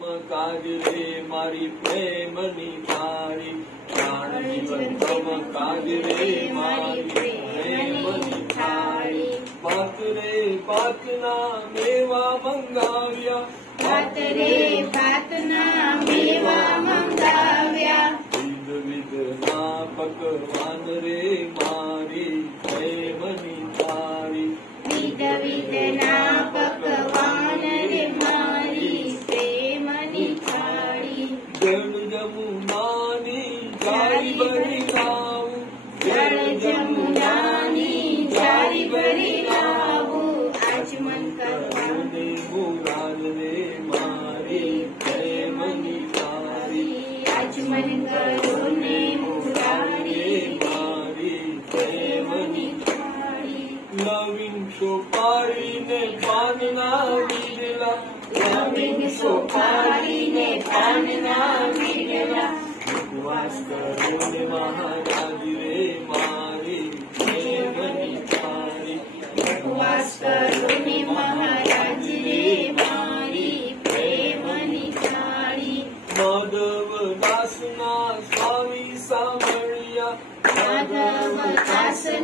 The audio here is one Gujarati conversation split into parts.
કાજ રે મારી પ્રેમની થાળી, પ્રાણ જીવન તમ કાજ રે મારી પ્રેમની થાળી. પાત રે પાતના મેવા મંગાવ્યા, પાત રે પાતના મેવા મંગાવ્યા. વિધના પકવાન રે મારી પ્રેમની થાળી, વિધના પકવાન રે મારી પ્રેમની થાળી. જળ જમુનાની જારી ભરી લાવું, જળ જમુનાની જારી ભરી લાવું. આચમન કરવાને મુરાલ રે મારી પ્રેમની થાળી, આચમન કરો ને મુરારી મારી પ્રેમની થાળી. નવીન સોપારીને પાનના વીરેલા, નવીન સોપારીને પાનના વીરેલા. ઉપવાસ કરો ને મહારાજ રે મારી પ્રેમની થાળી, ઉપવાસ કરો ને મહારાજ રે મારી પ્રેમની થાળી. માધવદાસના સ્વામી સાંભળ્યા, માધવદાસના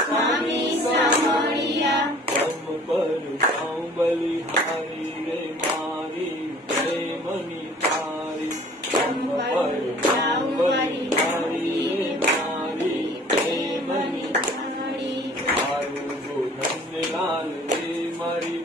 સ્વામી સાંભળ્યા. તમ પર જાઉં બલિહારી રે મારી પ્રેમની થાળી, તમ પર જાઉં બલિહારી રે મારી પ્રેમની થાળી. થાળી. મારું ગોધન લાલ રે મારી